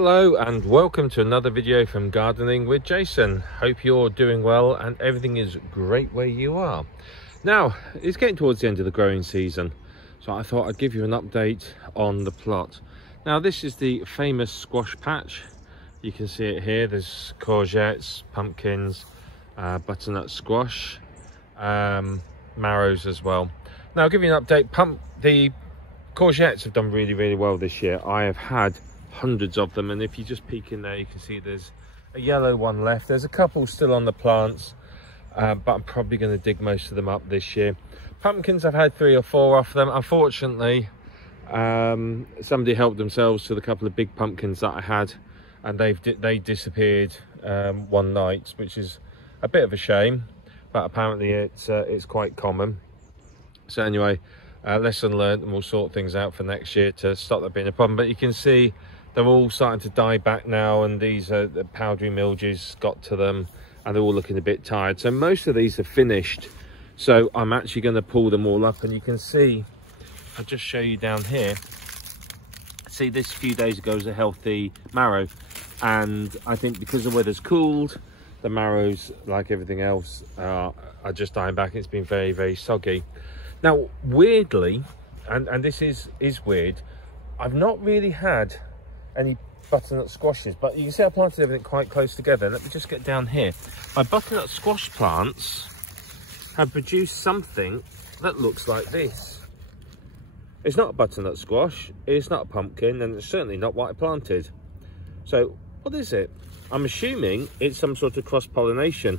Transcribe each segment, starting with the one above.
Hello and welcome to another video from Gardening with Jason. Hope you're doing well and everything is great where you are. Now, it's getting towards the end of the growing season, so I thought I'd give you an update on the plot. Now, this is the famous squash patch. You can see it here. There's courgettes, pumpkins, butternut squash, marrows as well. Now, I'll give you an update. The courgettes have done really well this year. I have had hundreds of them, and if you just peek in there, you can see there's a yellow one left. There's a couple still on the plants, but I'm probably going to dig most of them up this year. Pumpkins, I've had 3 or 4 off them. Unfortunately, somebody helped themselves to the couple of big pumpkins that I had, and they disappeared one night, which is a bit of a shame, but apparently it's quite common. So anyway, lesson learned, and we'll sort things out for next year to stop that being a problem. But you can see they're all starting to die back now, and the powdery mildews got to them, and they're all looking a bit tired. So most of these are finished, so I'm actually going to pull them all up, and you can see, I'll just show you down here. See, this a few days ago was a healthy marrow, and I think because the weather's cooled, the marrows, like everything else, are just dying back. It's been very soggy. Now, weirdly, and this is weird, I've not really had any butternut squashes, but you can see I planted everything quite close together. Let me just get down here. My butternut squash plants have produced something that looks like this. It's not a butternut squash, it's not a pumpkin, and it's certainly not what I planted. So what is it? I'm assuming it's some sort of cross-pollination,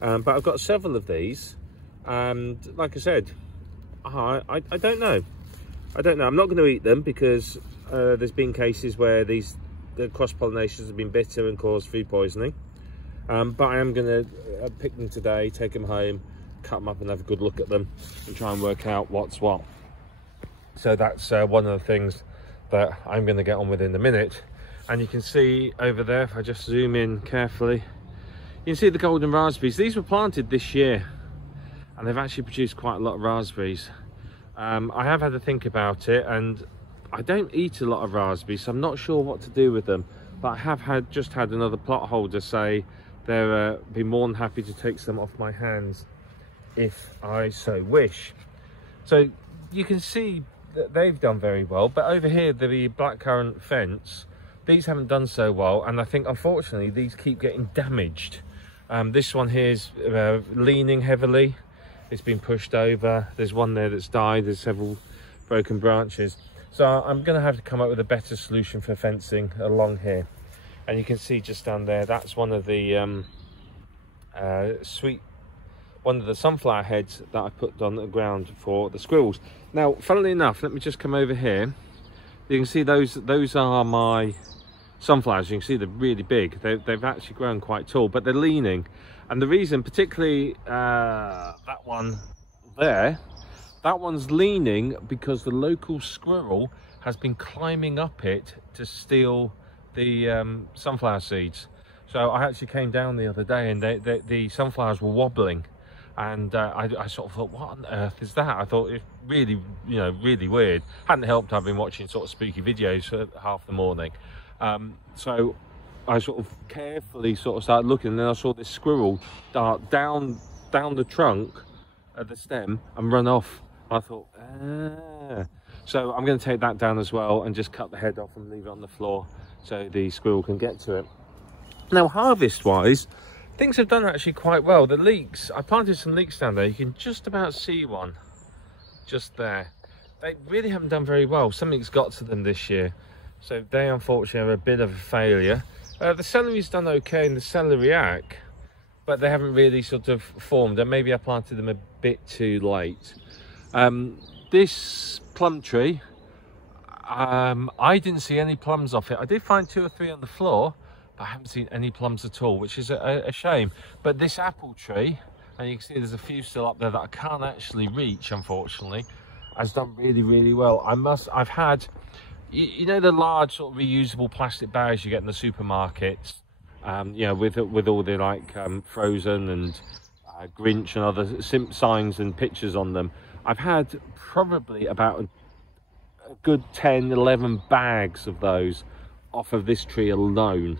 but I've got several of these, and like I said, I don't know. I'm not going to eat them because there's been cases where the cross-pollinations have been bitter and caused food poisoning. But I am going to pick them today, take them home, cut them up and have a good look at them and try and work out what's what. So that's one of the things that I'm going to get on with in a minute. And you can see over there, if I just zoom in carefully, you can see the golden raspberries. These were planted this year, and they've actually produced quite a lot of raspberries. I have had a think about it, and I don't eat a lot of raspberries, so I'm not sure what to do with them. But I have just had another plot holder say they'll be more than happy to take some off my hands if I so wish. So you can see that they've done very well, but over here, the blackberry fence, these haven't done so well, and I think unfortunately these keep getting damaged. This one here is leaning heavily. It's been pushed over. There's one there that's died. There's several broken branches. So I'm going to have to come up with a better solution for fencing along here. And you can see just down there, that's one of the one of the sunflower heads that I put on the ground for the squirrels. Now, funnily enough, let me just come over here. You can see those are my sunflowers. You can see they're really big. They've actually grown quite tall, but they're leaning. And the reason, particularly that one there, that one's leaning because the local squirrel has been climbing up it to steal the sunflower seeds. So I actually came down the other day, and the sunflowers were wobbling, and I sort of thought, what on earth is that? I thought it's really, really weird. Hadn't helped I've been watching sort of spooky videos for half the morning. So I sort of carefully started looking, and then I saw this squirrel dart down the trunk of the stem and run off. I thought, So I'm going to take that down as well and just cut the head off and leave it on the floor so the squirrel can get to it. Now, harvest wise, things have done actually quite well. The leeks, I planted some leeks down there. You can just about see one just there. They really haven't done very well. Something's got to them this year, so they unfortunately are a bit of a failure. The celery's done okay in the celeriac, but they haven't really sort of formed, and maybe I planted them a bit too late. This plum tree, I didn't see any plums off it. I did find 2 or 3 on the floor, but I haven't seen any plums at all, which is a shame. But this apple tree, and you can see there's a few still up there that I can't actually reach, unfortunately, has done really well. I've had, you know, the large sort of reusable plastic bags you get in the supermarkets, with all the like Frozen and Grinch and other signs and pictures on them. I've had probably about a good 10-11 bags of those off of this tree alone,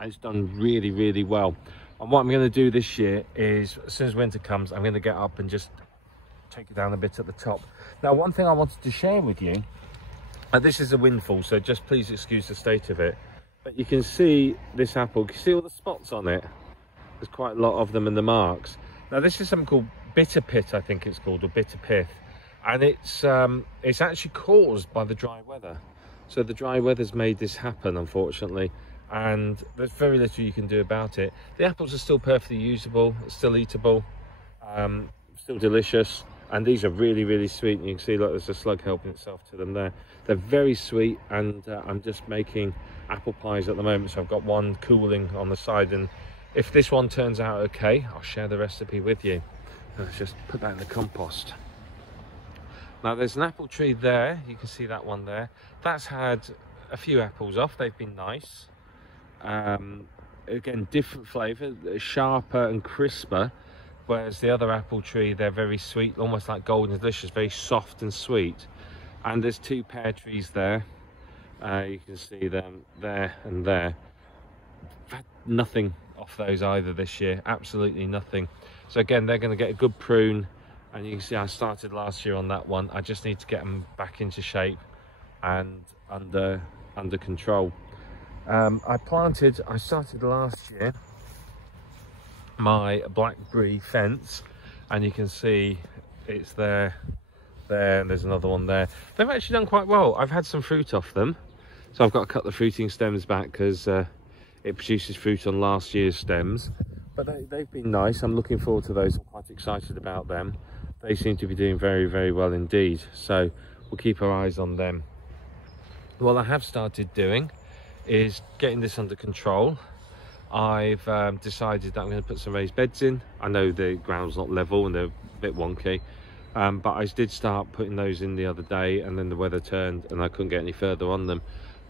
and it's done really, really well. And what I'm going to do this year is, as soon as winter comes, I'm going to get up and just take it down a bit at the top. Now, one thing I wanted to share with you, and this is a windfall, so just please excuse the state of it, but you can see this apple. Can you see all the spots on it? There's quite a lot of them in the marks. Now, this is something called bitter pith, I think it's called, or bitter pith, and it's actually caused by the dry weather. So the dry weather's made this happen, unfortunately, and there's very little you can do about it. The apples are still perfectly usable, still eatable, still delicious, and these are really, really sweet. And you can see, look, there's a slug helping itself to them there. They're very sweet, and I'm just making apple pies at the moment, so I've got one cooling on the side, and if this one turns out okay, I'll share the recipe with you. Let's just put that in the compost. Now, there's an apple tree there, you can see that one there. That's had a few apples off, they've been nice. Again, different flavour, sharper and crisper, whereas the other apple tree, they're very sweet, almost like golden delicious, very soft and sweet. And there's two pear trees there, you can see them there and there. I've had nothing off those either this year, absolutely nothing. So again, they're going to get a good prune, and you can see I started last year on that one. I just need to get them back into shape and under control. I started last year my Blackberry Fence, and you can see it's there, and there's another one there. They've actually done quite well. I've had some fruit off them, so I've got to cut the fruiting stems back because it produces fruit on last year's stems. But they've been nice. I'm looking forward to those. I'm quite excited about them. They seem to be doing very, very well indeed, so we'll keep our eyes on them. What I have started doing is getting this under control. I've decided that I'm going to put some raised beds in. I know the ground's not level and they're a bit wonky, but I did start putting those in the other day, and then the weather turned and I couldn't get any further on them.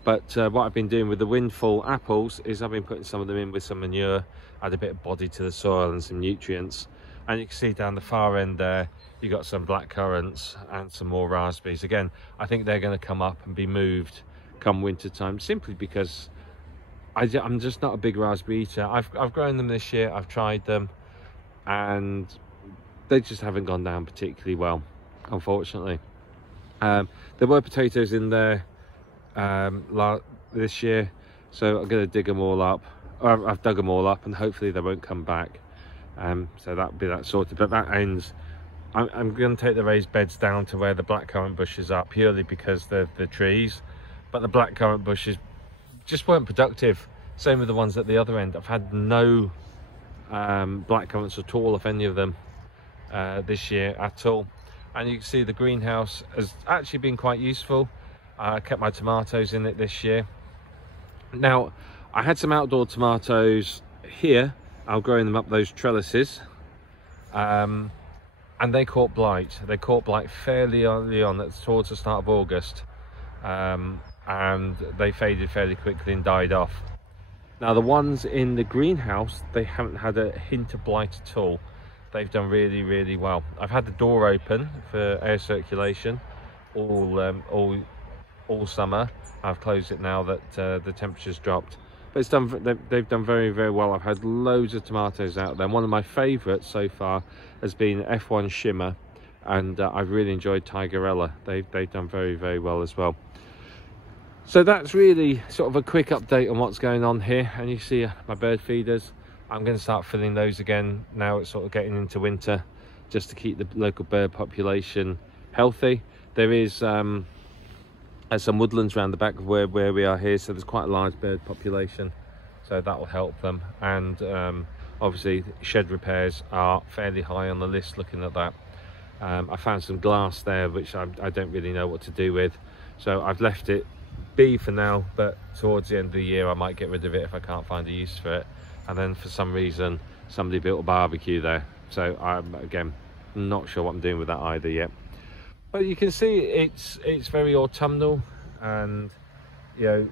But what I've been doing with the windfall apples is I've been putting some of them in with some manure, add a bit of body to the soil and some nutrients. And you can see down the far end there, you've got some black currants and some more raspberries. Again, I think they're going to come up and be moved come winter time, simply because I'm just not a big raspberry eater. I've grown them this year, I've tried them, and they just haven't gone down particularly well, unfortunately. There were potatoes in there this year, so I'm going to dig them all up. I've dug them all up, and hopefully they won't come back. So that'll be that sorted. But that ends. I'm going to take the raised beds down to where the blackcurrant bushes are, purely because they're the trees, but the blackcurrant bushes just weren't productive. Same with the ones at the other end. I've had no blackcurrants at all, if any of them, this year at all. And you can see the greenhouse has actually been quite useful. I kept my tomatoes in it this year. Now, I had some outdoor tomatoes here. I'm growing them up those trellises, and they caught blight. They caught blight fairly early on, towards the start of August, and they faded fairly quickly and died off. Now, the ones in the greenhouse, they haven't had a hint of blight at all. They've done really, really well. I've had the door open for air circulation all summer. I've closed it now that the temperature's dropped. But they've done very, very well. I've had loads of tomatoes out there. One of my favourites so far has been F1 Shimmer, and I've really enjoyed Tigerella. They've done very, very well as well. So that's really sort of a quick update on what's going on here. And you see my bird feeders. I'm going to start filling those again now it's sort of getting into winter, just to keep the local bird population healthy. There is some woodlands around the back of where we are here, so there's quite a large bird population, so that will help them. And obviously shed repairs are fairly high on the list, looking at that. I found some glass there which I don't really know what to do with, so I've left it be for now, but towards the end of the year I might get rid of it if I can't find a use for it. And then for some reason somebody built a barbecue there, so I'm again not sure what I'm doing with that either yet. But you can see it's very autumnal, and you know,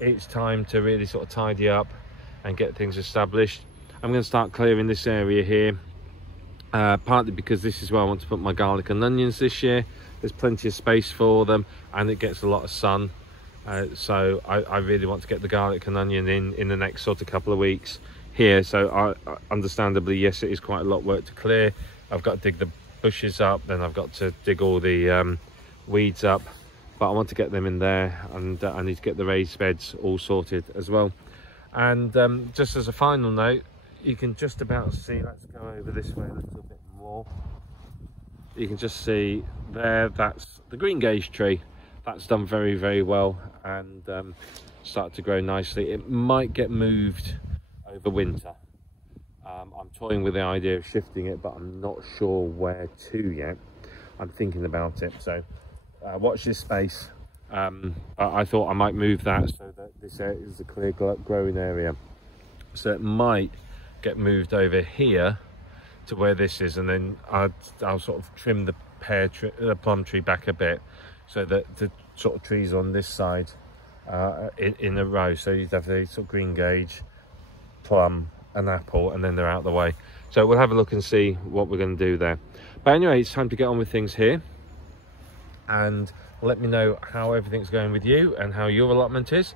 it's time to really sort of tidy up and get things established. I'm going to start clearing this area here, partly because this is where I want to put my garlic and onions this year. There's plenty of space for them, and it gets a lot of sun. So I really want to get the garlic and onion in the next sort of couple of weeks here. So understandably, yes, it is quite a lot of work to clear. I've got to dig the bushes up, then I've got to dig all the weeds up, but I want to get them in there, and I need to get the raised beds all sorted as well. And just as a final note, you can just about see, let's go over this way a little bit more. You can just see there, that's the green gage tree. That's done very, very well, and started to grow nicely. It might get moved over winter. I'm toying with the idea of shifting it, but I'm not sure where to yet. I'm thinking about it, so watch this space. I thought I might move that so that this is a clear growing area. So it might get moved over here to where this is, and then I'll sort of trim the plum tree back a bit, so that the sort of trees on this side in a row. So you'd have the sort of green gage, plum, and apple, and then they're out the way. So we'll have a look and see what we're going to do there. But anyway, it's time to get on with things here, and let me know how everything's going with you and how your allotment is.